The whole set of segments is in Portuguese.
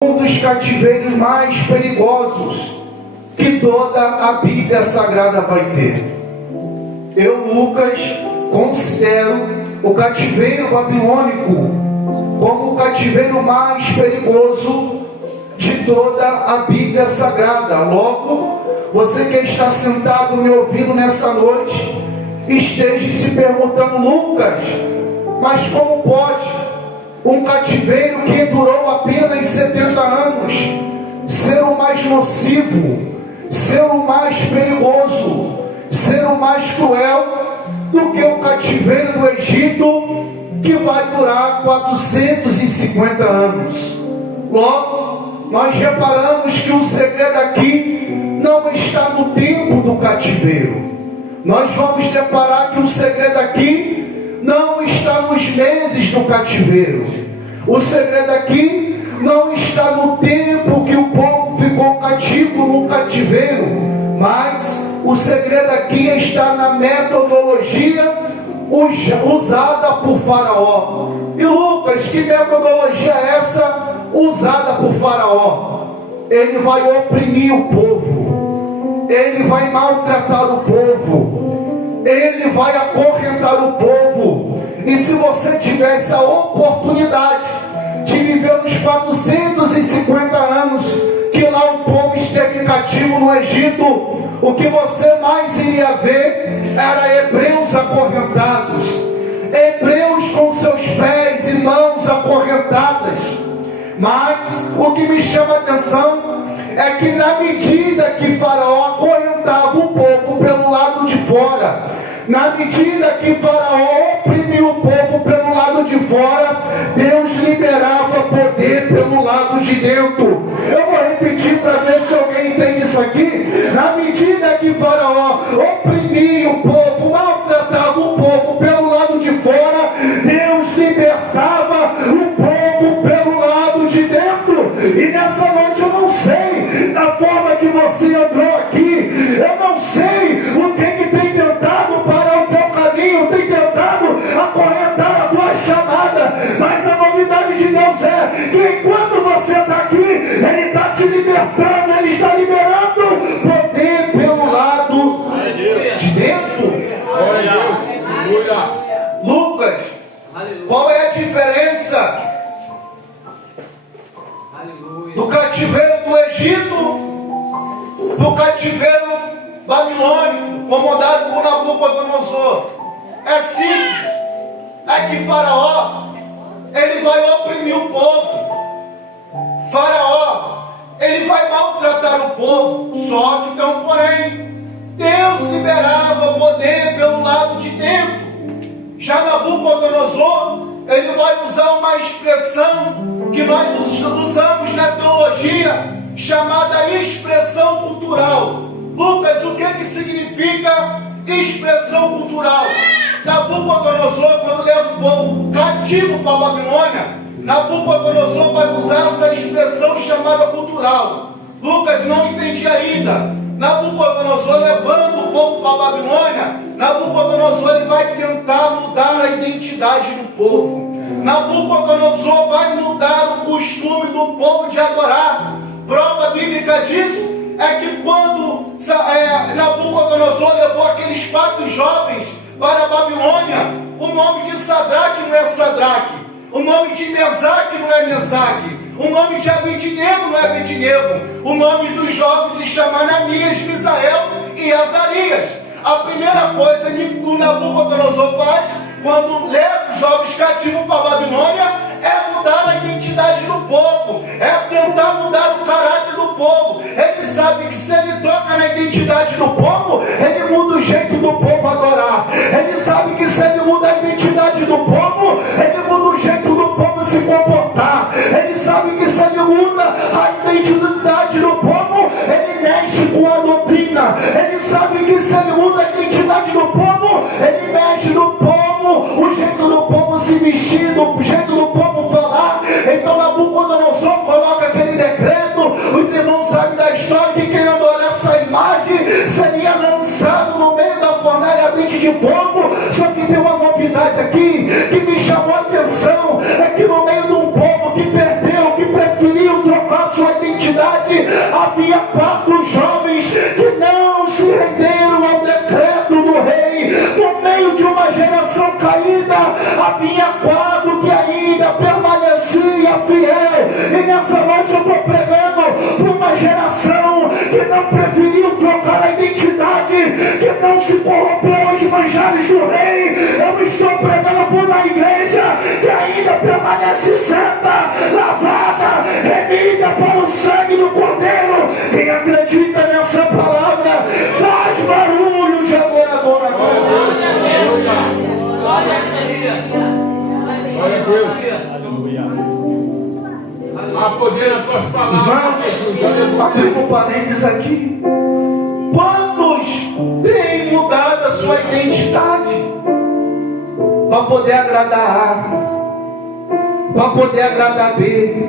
Um dos cativeiros mais perigosos que toda a Bíblia Sagrada vai ter. Eu, Lucas, considero o cativeiro babilônico como o cativeiro mais perigoso de toda a Bíblia Sagrada. Logo, você que está sentado me ouvindo nessa noite, esteja se perguntando: Lucas, mas como pode um cativeiro que durou apenas 70 anos ser o mais nocivo, ser o mais perigoso, ser o mais cruel do que o cativeiro do Egito, que vai durar 450 anos? Logo, nós reparamos que o segredo aqui não está no tempo do cativeiro. Nós vamos reparar que o segredo aqui não está nos meses do cativeiro. O segredo aqui não está no tempo que o povo ficou cativo no cativeiro, mas o segredo aqui está na metodologia usada por Faraó. E Lucas, que metodologia é essa usada por Faraó? Ele vai oprimir o povo, ele vai maltratar o povo, ele vai acorrentar o povo. E se você tivesse a oportunidade de viver os 450 anos que lá o povo esteve cativo no Egito, o que você mais iria ver era hebreus acorrentados, hebreus com seus pés e mãos acorrentadas. Mas o que me chama a atenção é que na medida que Faraó acorrentava o povo pelo lado de fora, na medida que Faraó oprimiu o povo pelo lado de fora, Deus liberava poder pelo lado de dentro. Eu vou repetir para ver se alguém entende isso aqui. Na medida que Faraó oprimia o povo, maltratava o povo pelo lado de fora, Deus libertava o povo pelo lado de dentro. E nessa noite eu não sei, da forma que você entrou aqui, eu não sei o que tem tentado parar o teu caminho, tem tentado acorrentar a tua chamada, mas a novidade de Deus é que enquanto você está aqui, Ele está te libertando, Ele está liberando poder pelo lado de dentro. Lucas, qual é a diferença do cativeiro do Egito do cativeiro babilônico comandado por Nabucodonosor? É simples. É que Faraó, ele vai oprimir o povo. Faraó, ele vai maltratar o povo. Só que tem um porém: Deus liberava poder pelo lado de dentro. Já Nabucodonosor, ele vai usar uma expressão que nós usamos na teologia, chamada expressão cultural. Lucas, o que significa expressão cultural? Nabucodonosor, quando leva o povo cativo para a Babilônia, Nabucodonosor vai usar essa expressão chamada cultural. Lucas não entendia ainda. Nabucodonosor, levando o povo para a Babilônia, Nabucodonosor ele vai tentar mudar a identidade do povo. Nabucodonosor vai mudar o costume do povo de adorar. Prova bíblica disso é que quando Nabucodonosor levou aqueles 4 jovens para a Babilônia, o nome de Sadraque não é Sadraque, o nome de Mesaque não é Mesaque, o nome de Abednego não é Abednego, o nome dos jovens se chama Ananias, Misael e Azarias. A primeira coisa que o Nabucodonosor faz quando leva os jovens cativos para a Babilônia é mudar a identidade do povo, é tentar mudar o caráter do povo. Ele sabe que se ele toca na identidade do povo, ele muda o jeito do povo adorar. Ele sabe que se ele muda a identidade do povo, ele muda o jeito do povo se comportar. Ele sabe que se ele muda a identidade do povo, ele mexe com a doutrina. Ele sabe que se ele muda a identidade do povo, ele mexe no povo, o jeito do povo se vestir, o jeito do povo falar. Então Nabucodonosor coloca aquele decreto. Os irmãos sabem da história que quem adorar essa imagem seria lançado no meio da fornalha ardente de fogo. Só que tem uma novidade aqui que me chamou a atenção: é que no meio de um povo que perdeu, que preferiu trocar havia 4 jovens que não se renderam ao decreto do rei. No meio de uma geração caída, havia 4 que ainda permanecia fiel. E nessa noite eu estou pregando para uma geração que não preferiu trocar a identidade, que não se corrompeu aos manjares do rei. Eu estou pregando por uma igreja que ainda permanece santa, lavada, remida pelo sangue do Cordeiro. Quem acredita nessa palavra, faz barulho de adorador na glória a Deus. Glória a Deus. Há poder nas suas palavras. Irmãos, abrindo um parênteses aqui. Quantos têm mudado a sua identidade para poder agradar A, para poder agradar B,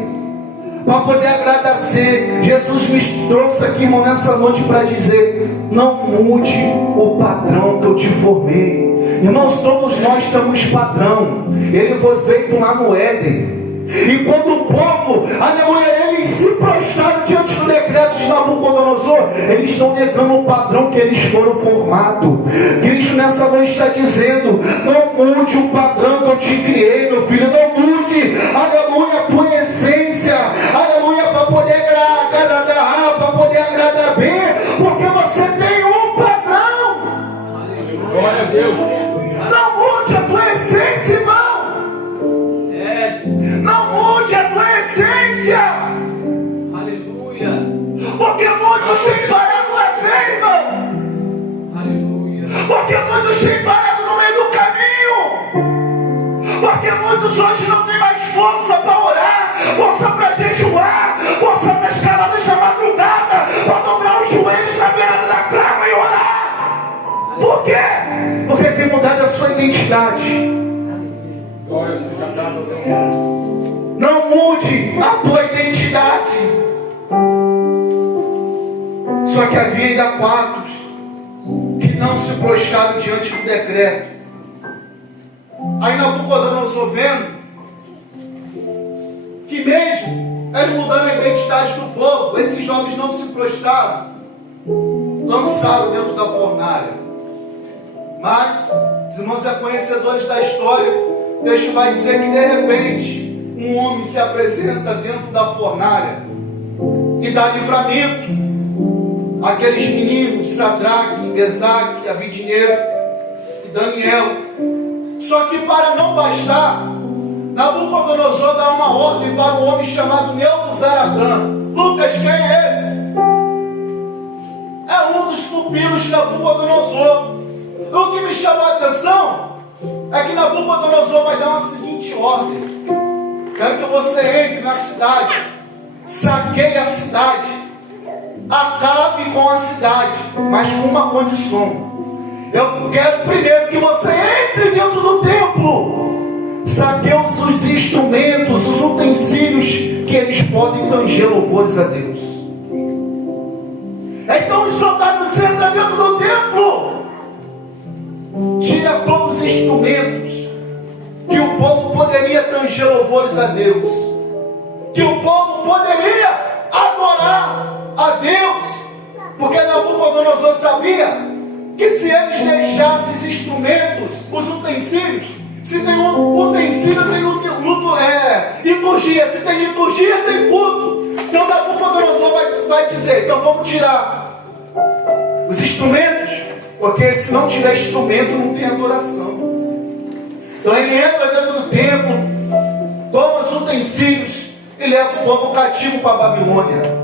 para poder agradar C? Jesus me trouxe aqui, irmão, nessa noite para dizer: não mude o padrão que eu te formei. Irmãos, todos nós temos padrão. Ele foi feito lá no Éden. E quando o povo, aleluia, eles se prostraram diante do decreto de Nabucodonosor, eles estão negando o padrão que eles foram formados. Cristo nessa noite está dizendo: não mude o padrão que eu te criei, meu filho. Não mude, aleluia, a tua essência, aleluia, para poder agradar A, para poder agradar B, porque você tem um padrão. Glória a Deus. Não mude a tua essência, irmão. Não mude a tua essência. Aleluia. Porque muitos têm parado na fé, irmão. Aleluia. Porque muitos têm parado no meio do caminho. Porque muitos hoje não têm mais força para orar, força para jejuar, força para escaladas da madrugada, para dobrar os joelhos na beirada da cama e orar. Por quê? Porque tem mudado a sua identidade. Glória seja dada ao teu nome. Não mude a tua identidade. Só que havia ainda 4 que não se prostraram diante do decreto. Aí Nabucodonosor, vendo que mesmo ele mudando a identidade do povo, esses jovens não se prostraram, lançaram dentro da fornalha. Mas, os irmãos conhecedores da história, o texto vai dizer que de repente um homem se apresenta dentro da fornalha e dá livramento àqueles meninos, Sadraque, Mesaque, Abidnego e Daniel. Só que para não bastar, Nabucodonosor dá uma ordem para um homem chamado Nebuzaradan. Lucas, quem é esse? É um dos pupilos de Nabucodonosor. O que me chamou a atenção é que Nabucodonosor vai dar uma seguinte ordem: quero que você entre na cidade, saqueie a cidade, acabe com a cidade, mas com uma condição. Eu quero primeiro que você entre dentro do templo, saqueie os instrumentos, os utensílios que eles podem tanger louvores a Deus. Então os soldados entram dentro do templo, tira todos os instrumentos que o povo poderia tanger louvores a Deus, que o povo poderia adorar a Deus, porque Nabucodonosor sabia que se eles deixassem os instrumentos, os utensílios, se tem um utensílio, tem liturgia, se tem liturgia, tem culto. Então Nabucodonosor vai dizer: então vamos tirar os instrumentos, porque se não tiver instrumento não tem adoração. Então ele entra dentro do templo, toma os utensílios e leva o povo cativo para a Babilônia.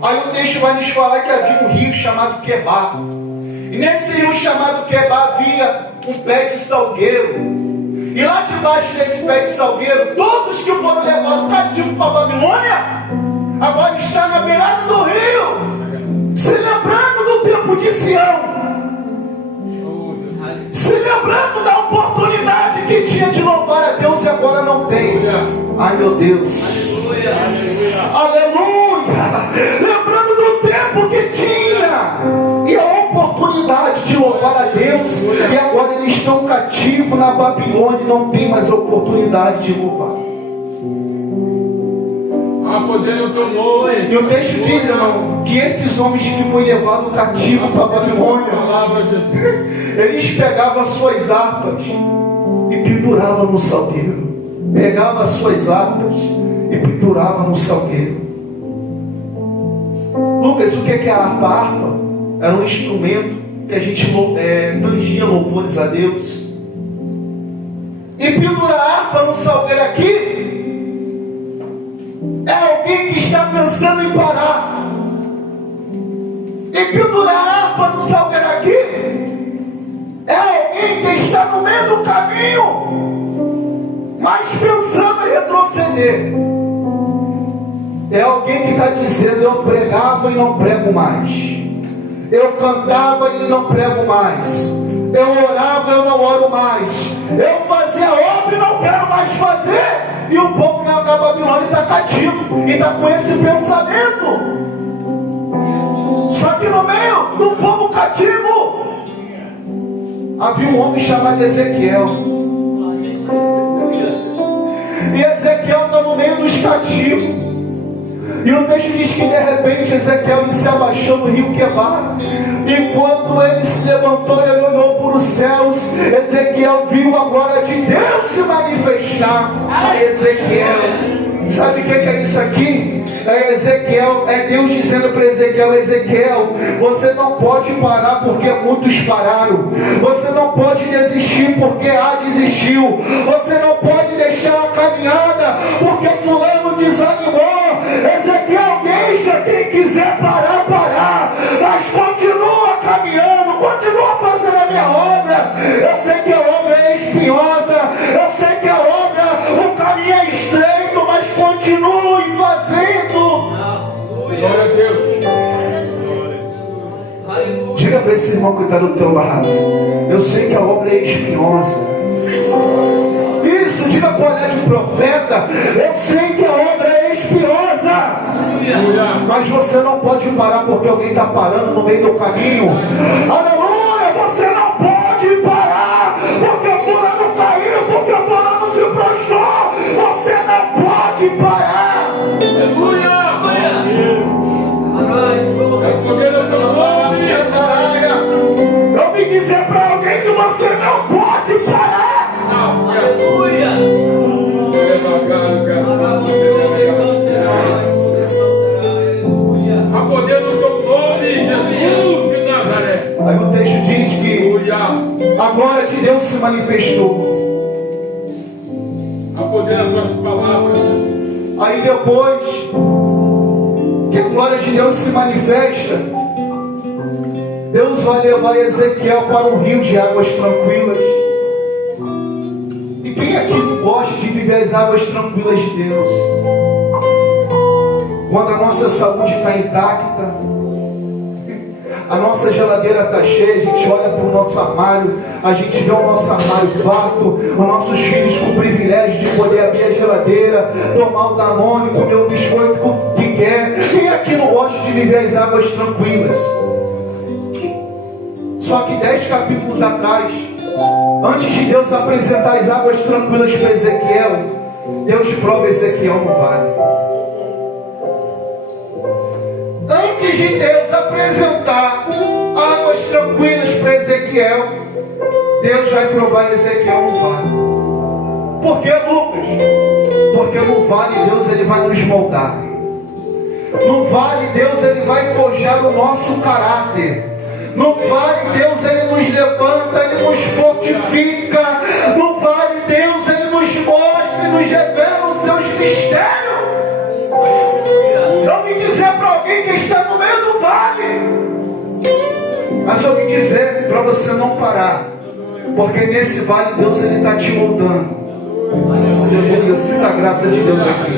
Aí o texto vai nos falar que havia um rio chamado Quebar. E nesse rio chamado Quebar havia um pé de salgueiro. E lá debaixo desse pé de salgueiro, todos que foram levados cativos para a Babilônia, agora estão na beirada do rio, se lembrando do tempo de Sião, se lembrando da oportunidade que tinha de louvar a Deus e agora não tem. Ai meu Deus, aleluia! Lembrando do tempo que tinha e a oportunidade de louvar a Deus, e agora eles estão cativos na Babilônia e não tem mais a oportunidade de louvar. Há poder no teu nome. E o texto diz, irmão, que esses homens que foram levados cativo para a Babilônia, Palavra, Jesus. eles pegavam as suas harpas e penduravam no salgueiro. Pegavam as suas harpas e penduravam no salgueiro. Lucas, o que é a harpa? A harpa era um instrumento que a gente tangia louvores a Deus. E pendurar a harpa no salgueiro aqui é alguém que está pensando em parar. E pendurar a harpa no salgueiro aqui é alguém que está no meio do caminho, mas pensando em retroceder. É alguém que está dizendo: eu pregava e não prego mais. Eu cantava e não prego mais. Eu orava e eu não oro mais. Eu fazia obra e não quero mais fazer. E o povo na Babilônia está cativo e está com esse pensamento. Só que no meio do povo cativo havia um homem chamado Ezequiel. E Ezequiel está no meio dos cativos. E o texto diz que de repente Ezequiel se abaixou no rio Quebar. E quando ele se levantou e olhou para os céus, Ezequiel viu a glória de Deus se manifestar a Ezequiel. Sabe o que é isso aqui? É Ezequiel, é Deus dizendo para Ezequiel: Ezequiel, você não pode parar porque muitos pararam. Você não pode desistir porque desistiu. Você não pode deixar a caminhada porque fulano desanimou. Ezequiel, deixa quem quiser parar, mas continua caminhando, continua fazendo a minha obra. Eu sei que a obra é espinhosa, eu sei que a obra, o caminho é estreito, mas continue fazendo. Glória a Deus. Diga para esse irmão que está do teu lado: eu sei que a obra é espinhosa. Isso, diga com o olhar de profeta: eu sei que a obra é espinhosa. Mas você não pode parar porque alguém está parando no meio do caminho. Aleluia! Você não pode parar porque fulano caiu, porque fulano se prostrou. Você não pode parar. Aleluia! É o poder do teu nome. Eu vim dizer para alguém que você não pode parar. Aleluia! A poder do teu nome, Jesus de Nazaré. Aí o texto diz que a glória de Deus se manifestou. A poder das tuas palavras, Jesus. Aí depois que a glória de Deus se manifesta, Deus vai levar Ezequiel para um rio de águas tranquilas. E quem aqui gosta de viver as águas tranquilas de Deus? Quando a nossa saúde está intacta, a nossa geladeira está cheia, a gente olha para o nosso armário, a gente vê o nosso armário farto, os nossos filhos com o privilégio de poder abrir a geladeira, tomar o Danone, comer o biscoito que quer. Quem aqui não gosta de viver as águas tranquilas? Só que 10 capítulos atrás, antes de Deus apresentar as águas tranquilas para Ezequiel, Deus prova Ezequiel no vale. Antes de Deus apresentar águas tranquilas para Ezequiel, Deus vai provar Ezequiel no vale. Por que, Lucas? Porque no vale Deus ele vai nos moldar. No vale Deus ele vai forjar o nosso caráter. No vale Deus ele nos levanta, ele nos fortifica. No vale Deus ele nos mostra e nos revela os seus mistérios. Eu vim dizer para alguém que está no meio do vale, mas eu vim dizer para você não parar, porque nesse vale Deus ele está te moldando. Aleluia, sinta a graça de Deus aqui.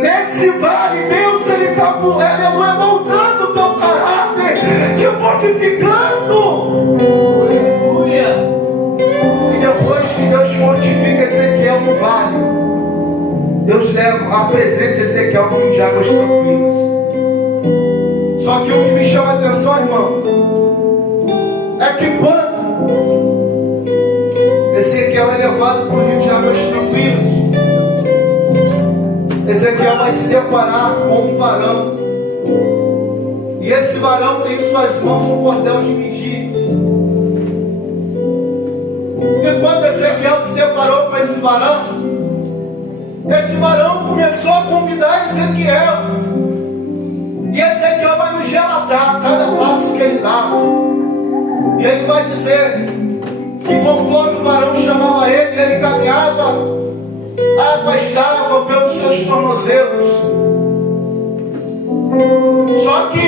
Nesse vale Deus ele está moldando o teu caráter, te fortificando. E depois que Deus fortifica Ezequiel no vale, Deus apresenta Ezequiel no rio de águas tranquilas. Só que o que me chama a atenção, irmão, é que quando Ezequiel é levado para o rio de águas tranquilas, Ezequiel vai se deparar com um varão. E esse varão tem em suas mãos um cordel de medir. E quando Ezequiel se deparou com esse varão começou a convidar Ezequiel. E Ezequiel vai nos relatar cada passo que ele dava. E ele vai dizer que conforme o varão chamava ele caminhava, a água estava pelos seus tornozelos. Só que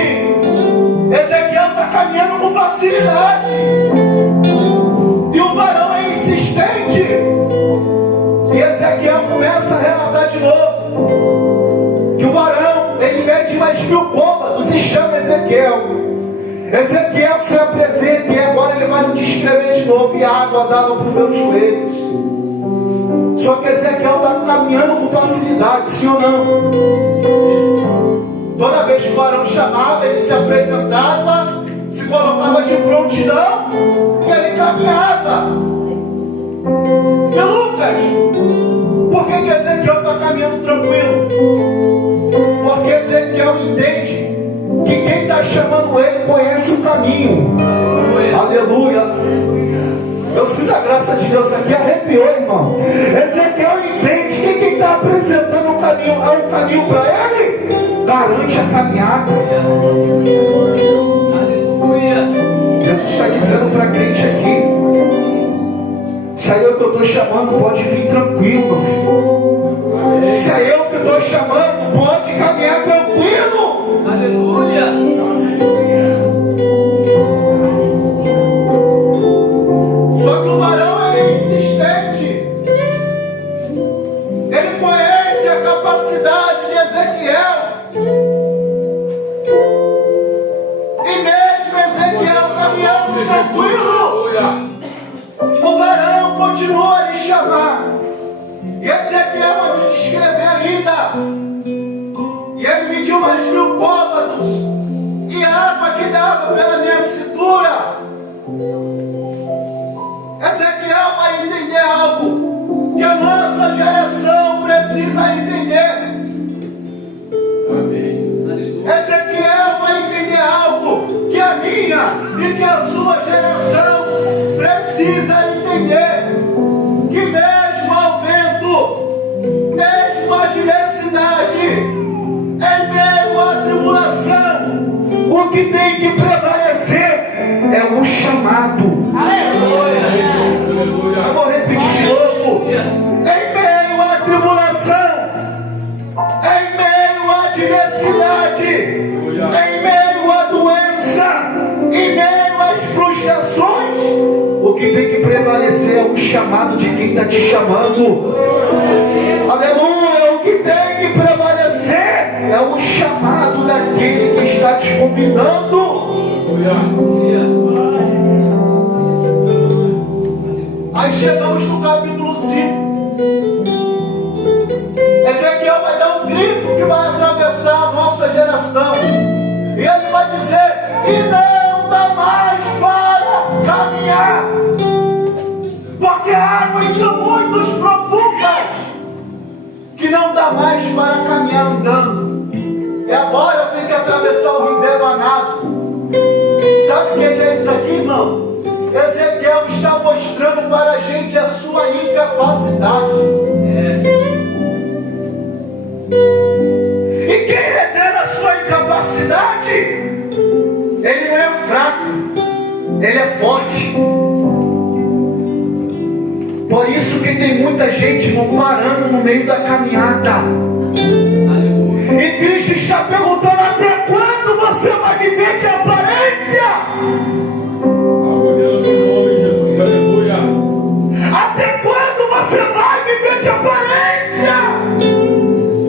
Ezequiel está caminhando com facilidade. E o varão é insistente. E Ezequiel começa a relatar de novo que o varão, ele mede mais 1000 côvados e chama Ezequiel. Ezequiel se apresenta e agora ele vai nos descrever de novo. E a água dava para os meus joelhos. Só que Ezequiel está caminhando com facilidade, sim ou não? Toda vez que o varão chamava, ele se apresentava, se colocava de prontidão e ele caminhava. E Lucas, por que Ezequiel está caminhando tranquilo? Porque Ezequiel entende que quem está chamando ele conhece o caminho. Aleluia. Eu sinto a graça de Deus aqui, arrepiou, irmão. Ezequiel entende que quem está apresentando o caminho é um caminho para ele, garante a caminhada. Aleluia. Jesus está dizendo para a crente aqui: se é eu que eu estou chamando, pode vir tranquilo, meu filho. Se é eu que estou chamando, pode caminhar tranquilo. Aleluia. Só que o varão é insistente. Ele conhece a capacidade de Ezequiel. E mesmo Ezequiel caminhando tranquilo, o varão continua a lhe chamar. E Ezequiel vai me descrever ainda. E ele mediu mais 1000 côvados. E a água que dava pela minha cintura. Ezequiel vai entender algo que a nossa geração precisa entender. Amém. Ezequiel vai entender algo que a minha e que a sua geração precisa entender. Que mesmo ao vento, mesmo à diversidade, em meio à tribulação, o que tem que prevalecer é o chamado. Aleluia. Eu vou repetir de novo. Em meio à tribulação, em meio à diversidade, em meio à doença, em meio às frustrações, o que tem que prevalecer é o chamado de quem está te chamando. Aleluia. O que tem que prevalecer é o chamado daquele que está te convidando. Aí chegamos no capítulo 5. Ezequiel vai dar um grito que vai atravessar a nossa geração. E ele vai dizer: e não dá mais para caminhar, porque águas são muito profundas, que não dá mais para caminhar andando. E agora eu tenho que atravessar o ribeiro a nado. Sabe o que é isso aqui, irmão? Ezequiel está mostrando para a gente a sua incapacidade. E quem revela a sua incapacidade, ele não é fraco, ele é forte. Por isso que tem muita gente, irmão, parando no meio da caminhada. E Cristo está perguntando: até quando você vai viver de aparência? Até quando você vai viver de aparência?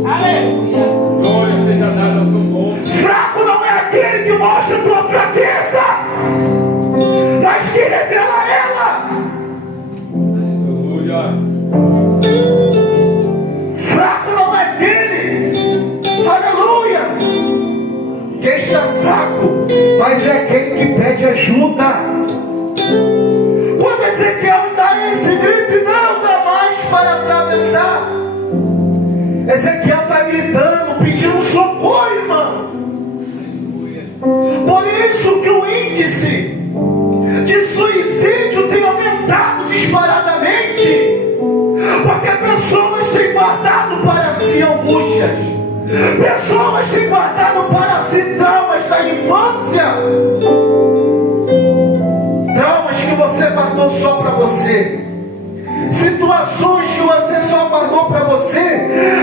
Aleluia. Glória seja dada ao teu nome. Fraco não é aquele que mostra a tua fraqueza, mas que revela ela. Aleluia. Fraco não é aquele, aleluia, que está fraco, mas é aquele que pede ajuda. Quando Ezequiel dá esse grito, não dá mais para atravessar, Ezequiel Ezequiel está gritando, pedindo socorro, irmão. Por isso que o índice de suicídio tem aumentado disparadamente, porque pessoas têm guardado para si angústias, pessoas têm guardado para si traumas da infância, traumas que você guardou só para você, situações que você só guardou para você.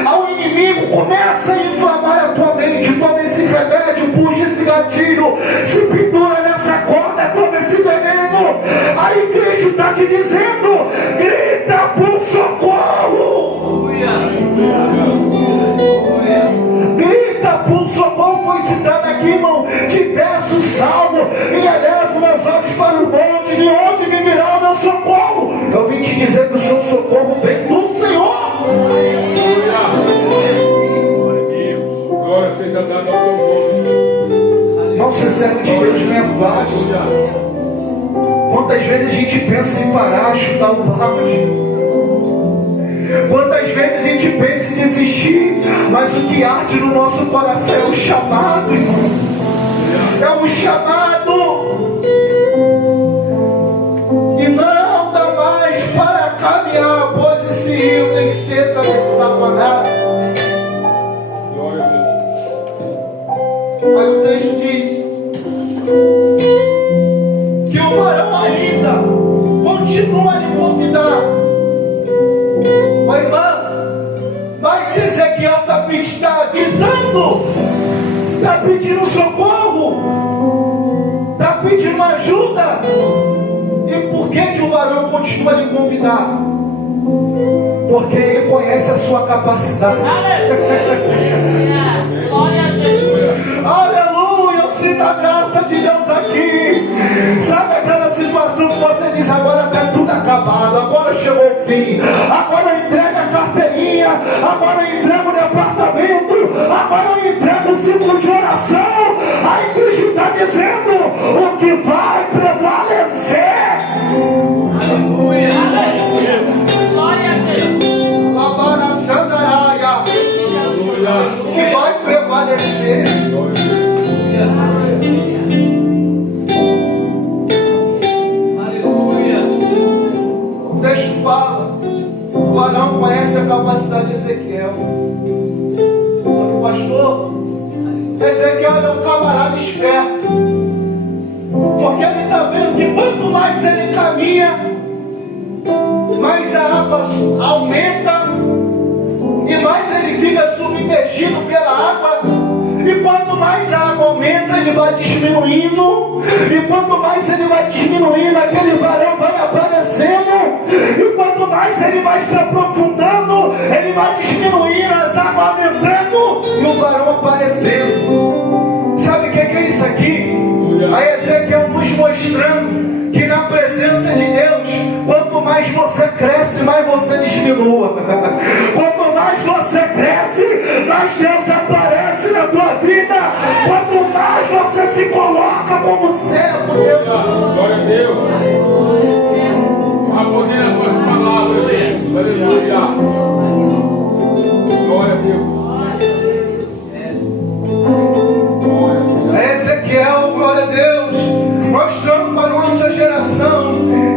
Ao inimigo começa a inflamar a tua mente. Toma esse remédio, puxa esse gatilho, se pendura nessa corda, toma esse veneno. Aí Cristo está te dizendo: grita por socorro. Grita por socorro. Foi citado aqui, irmão, diversos salmos. E elevo meus olhos para o monte, de onde me virá o meu socorro? Eu vim te dizer que o seu socorro vem do Senhor. Glória seja dada ao teu nome. Irmão, ser servo de Deus não é fácil. Quantas vezes a gente pensa em parar, chutar o balde? Quantas vezes a gente pensa em desistir? Mas o que arde no nosso coração é o chamado, irmão. É um chamado. E não dá mais para caminhar, pois esse rio tem que ser atravessado a nada. Glória a Deus. Aí o texto diz que o varão ainda continua a lhe convidar. Mas irmão, mas Ezequiel está gritando, está pedindo socorro, está pedindo ajuda. E por que o varão continua a lhe convidar? Porque ele conhece a sua capacidade. Glória a Jesus. Aleluia, eu sinto a graça de Deus aqui. Sabe aquela situação que você diz: agora está tudo acabado, agora chegou o fim, agora eu entrego a carteirinha, agora eu entrego o departamento, agora eu entrego o ciclo de oração. Aí Cristo está dizendo: o que vai prevalecer. Aleluia. Glória a Jesus. Lavara Sandaraia, o que vai prevalecer. O texto fala: o varão conhece a capacidade de Ezequiel. Só que, pastor, Ezequiel é um camarada esperto, porque ele está vendo que quanto mais ele caminha, mais a água aumenta e mais ele fica submergido pela água. E quanto mais a água aumenta, ele vai diminuindo. E quanto mais ele vai diminuindo, aquele varão vai aparecendo. E quanto mais ele vai se aprofundando, ele vai diminuindo, as águas aumentando e o varão aparecendo. Sabe o que é isso aqui? A Ezequiel nos mostrando que na presença de Deus, quanto mais você cresce, mais você diminua. Quanto mais você cresce, mais Deus aparece na tua vida. Quanto mais você se coloca como servo de Deus. Glória a Deus. A poder nas tuas palavras, Jesus. Aleluia. Glória a Deus. Glória seja. É Ezequiel, glória a Deus, mostrando para a nossa geração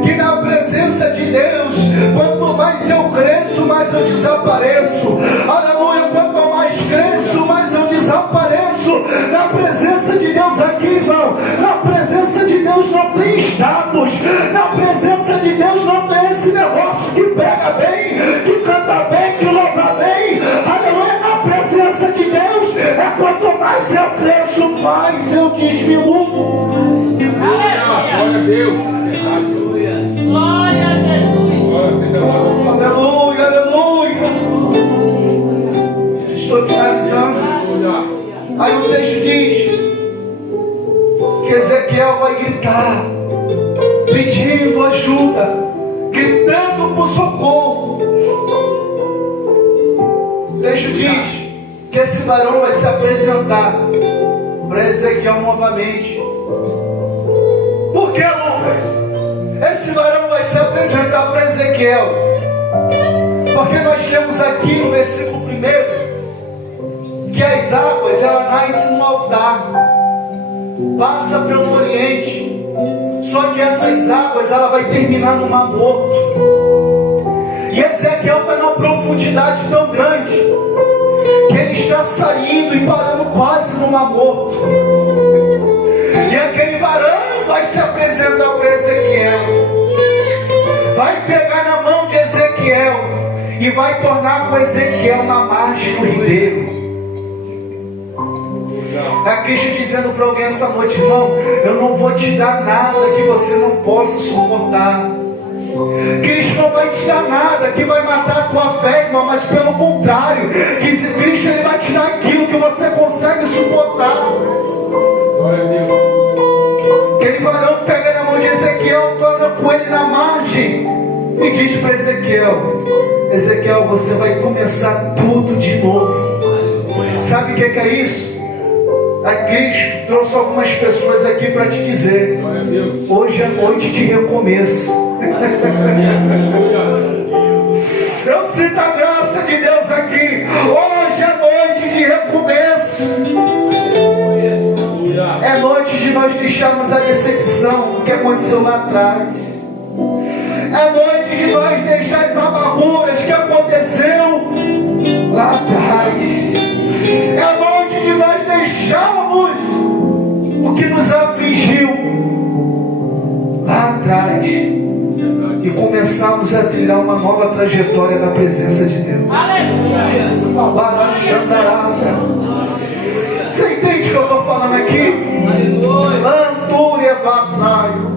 que na presença de Deus, quanto mais eu cresço, mais eu desapareço. Aleluia, quanto mais cresço, mais eu desapareço. Na presença de Deus aqui, irmão, na presença de Deus não tem status, na presença de Deus não tem esse negócio que prega bem, que canta bem, que louva bem. Aleluia, na presença de Deus é quanto mais eu cresço, mais eu diminuo. Glória a Deus. Glória a Jesus. Glória seja dada. Aleluia, aleluia. Estou finalizando. Aleluia. Aí o texto diz que Ezequiel vai gritar, pedindo ajuda, gritando por socorro. O texto diz que esse varão vai se apresentar para Ezequiel novamente. Por que, Lucas? Esse varão vai se apresentar para Ezequiel porque nós lemos aqui no versículo 1 que as águas, ela nasce no altar, passa pelo Oriente, só que essas águas, ela vai terminar no Mar Morto. E Ezequiel está numa profundidade tão grande, que ele está saindo e parando quase no Mar Morto. E aquele varão vai se apresentar para Ezequiel, vai pegar na mão de Ezequiel e vai tornar com Ezequiel na margem do ribeiro. É Cristo dizendo para alguém essa noite: irmão, eu não vou te dar nada que você não possa suportar. Cristo não vai te dar nada que vai matar a tua fé, irmão, mas pelo contrário, Cristo ele vai te dar aquilo que você consegue suportar. Glória a Deus. Aquele varão pega na mão de Ezequiel, torna com ele na margem e diz para Ezequiel: Ezequiel, você vai começar tudo de novo. Sabe o que é isso? A Cristo trouxe algumas pessoas aqui para te dizer: hoje é noite de recomeço. Eu sinto a graça de Deus aqui. Hoje é noite de recomeço. É noite de nós deixarmos a decepção que aconteceu lá atrás. É noite de nós deixar as amarguras que aconteceu lá atrás. É noite de nós deixarmos o que nos afligiu lá atrás e começarmos a trilhar uma nova trajetória na presença de Deus. Você entende o que eu estou falando aqui? Lantúria vazaio.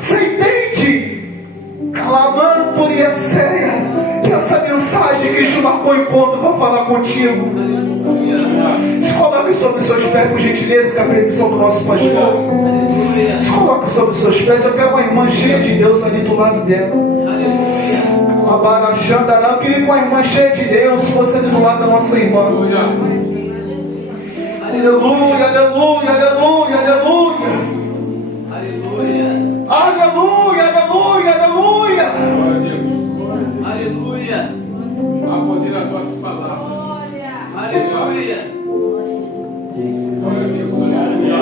Você entende? Calamantúria séria. Que essa mensagem que Cristo marcou encontro para falar contigo. Se coloque sobre os seus pés, por gentileza, com a permissão do nosso pastor. Se coloque sobre os seus pés. Eu pego uma irmã cheia de Deus ali do lado dela. Eu queria uma irmã cheia de Deus, se você ali do lado da nossa irmã. Aleluia, aleluia, aleluia, aleluia. Aleluia, aleluia, aleluia. Glória a Deus. Aleluia. Há poder nas tuas palavras. Aleluia. Glória a Deus. Aleluia.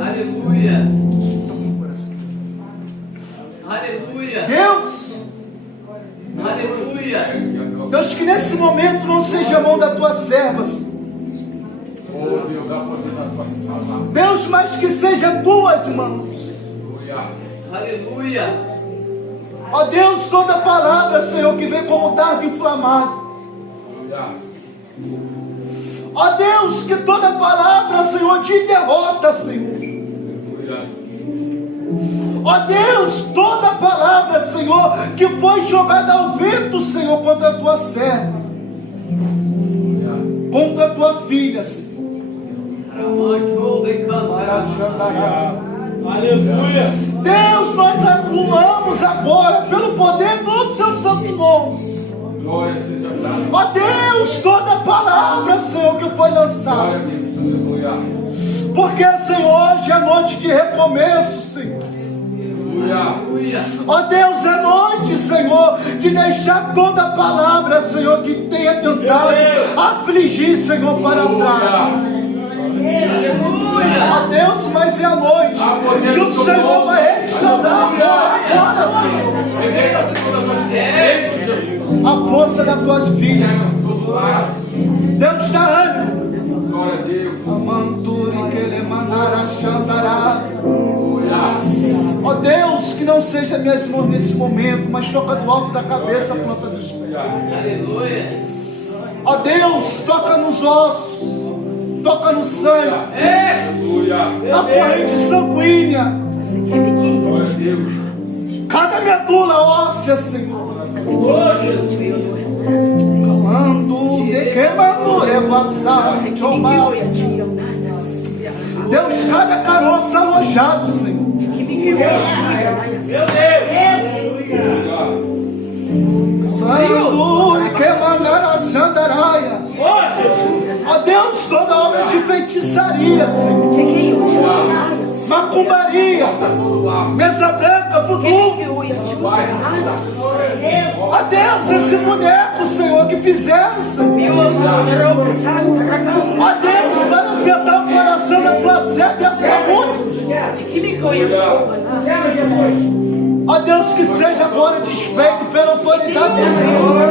Aleluia. Aleluia. Deus, Aleluia. Deus, que nesse momento não seja a mão das tuas servas, Oh Deus, há poder nas tuas palavras. Deus, mas que seja tuas mãos. Aleluia. Aleluia. Ó Deus, toda palavra, Senhor, que vem como dardo inflamado. Aleluia. Ó Deus, que toda palavra, Senhor, de derrota, Senhor. Aleluia. Ó Deus, toda palavra, Senhor, que foi jogada ao vento, Senhor, contra a tua serva, contra a tua filha, Senhor. Aleluia. Deus, nós anulamos agora, pelo poder do seu santo nome. Glória seja dada. Ó Deus, toda palavra, Senhor, que foi lançada. Glória a Deus. Aleluia. Porque, Senhor, hoje é noite de recomeço, Senhor. Aleluia. Ó Deus, é noite, Senhor, de deixar toda palavra, Senhor, que tenha tentado afligir, Senhor, para trás. Ó Deus, mas é a noite que o Senhor vai restaurar agora, Senhor, a força das tuas filhas. Deus dá ânimo. Glória a Deus. Ó Deus, que não seja minhas mãos nesse momento, mas toca do alto da cabeça a planta dos pés. Aleluia. Ó Deus, toca nos ossos, toca no sangue, Aleluia. na corrente sanguínea, Glória a Deus. cada medula óssea, Senhor. Quando de queimando é passar, Deus, cada caroço alojado, Senhor. Meu Deus. Sandure que mandara Sandaraia. Ó Deus, toda obra de feitiçaria, Senhor. macumbaria, mesa branca, voodoo. Ó Deus, esse boneco, Senhor, que fizeram, Senhor. Ó Deus, para afetar o coração da tua sede e a saúde, Senhor. Ó Deus, que seja agora desfeito pela autoridade do Senhor.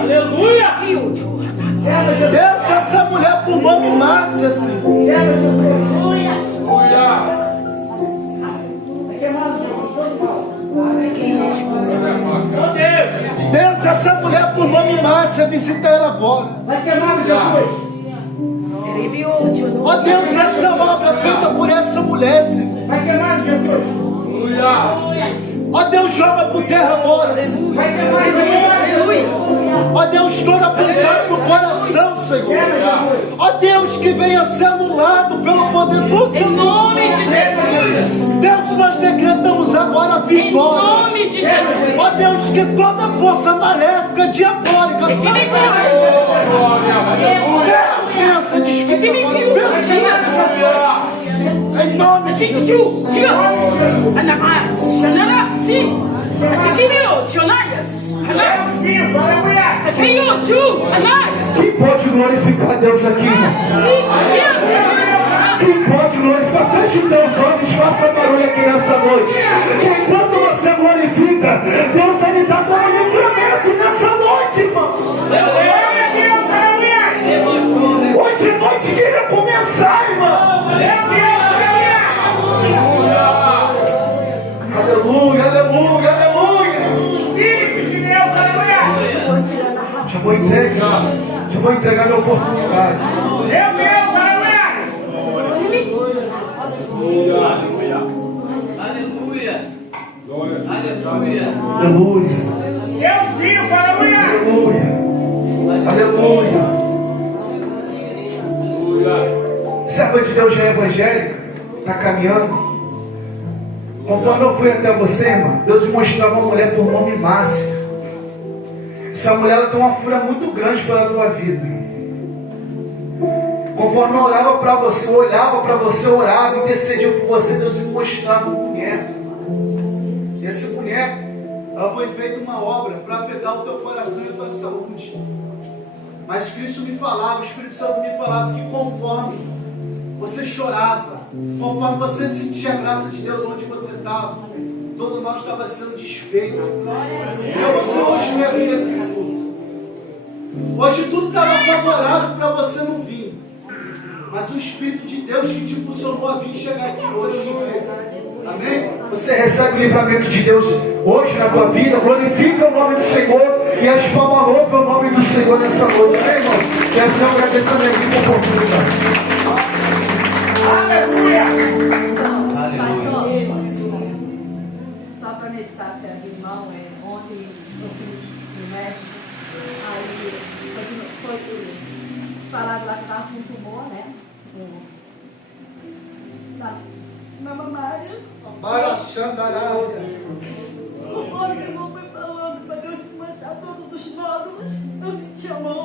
Aleluia. Deus, essa mulher por nome Márcia, Senhor. Deus, essa mulher por nome Márcia, visita ela agora. Ó Deus, essa obra feita por essa mulher, Senhor. Ó Deus, joga por terra agora, Senhor. Ó Deus, toda vontade no coração, Senhor. Ó Deus, que venha ser anulado pelo poder do Senhor. Em nome de Jesus. Deus, nós decretamos agora a vitória. Em nome de Jesus. Ó Deus, que toda força maléfica, diabólica, satânica, Deus, venha ser desfeita agora. Em nome de Jesus. Quem pode glorificar Deus aqui, irmão? Quem pode glorificar? Feche os teus olhos, faça barulho aqui nessa noite. Enquanto você glorifica, Deus ele está dando livramento nessa noite, irmão. Hoje é noite de recomeçar, irmão. Aleluia, aleluia, aleluia. Espírito de Deus, aleluia. Já vou entregar minha oportunidade. Meu Deus, aleluia. Aleluia. Aleluia. Aleluia. Deus vivo, aleluia. Aleluia. Serva de Deus já é evangélica, está caminhando. Conforme eu fui até você, irmão, Deus me mostrava uma mulher por nome Márcia. Essa mulher ela tem uma fúria muito grande pela tua vida. Conforme eu orava para você, eu olhava para você, orava, intercedia por você, Deus me mostrava um boneco. E esse boneco, ela foi feita uma obra para afetar o teu coração e a tua saúde. Mas Cristo me falava, o Espírito Santo me falava que conforme você chorava, conforme você sentia a graça de Deus onde você estava, todo mal estava sendo desfeito. Então você hoje não ia vir esse culto. Hoje tudo estava favorável para você não vir. Mas o Espírito de Deus que te impulsionou a vir chegar aqui hoje. Amém? Você recebe o livramento de Deus hoje na tua vida. Glorifica o nome do Senhor e as palmas louvam o nome do Senhor nessa noite. Amém, irmão? Quer ser agradecendo aqui por oportunidade. Aleluia. Só para meditar com o irmão, ontem eu fui no médico, aí foi falado lá que estava com tumor, né? Na mamária. Para Xandará. O irmão foi falando para Deus desmanchar todos os nódulos. Eu senti a mão.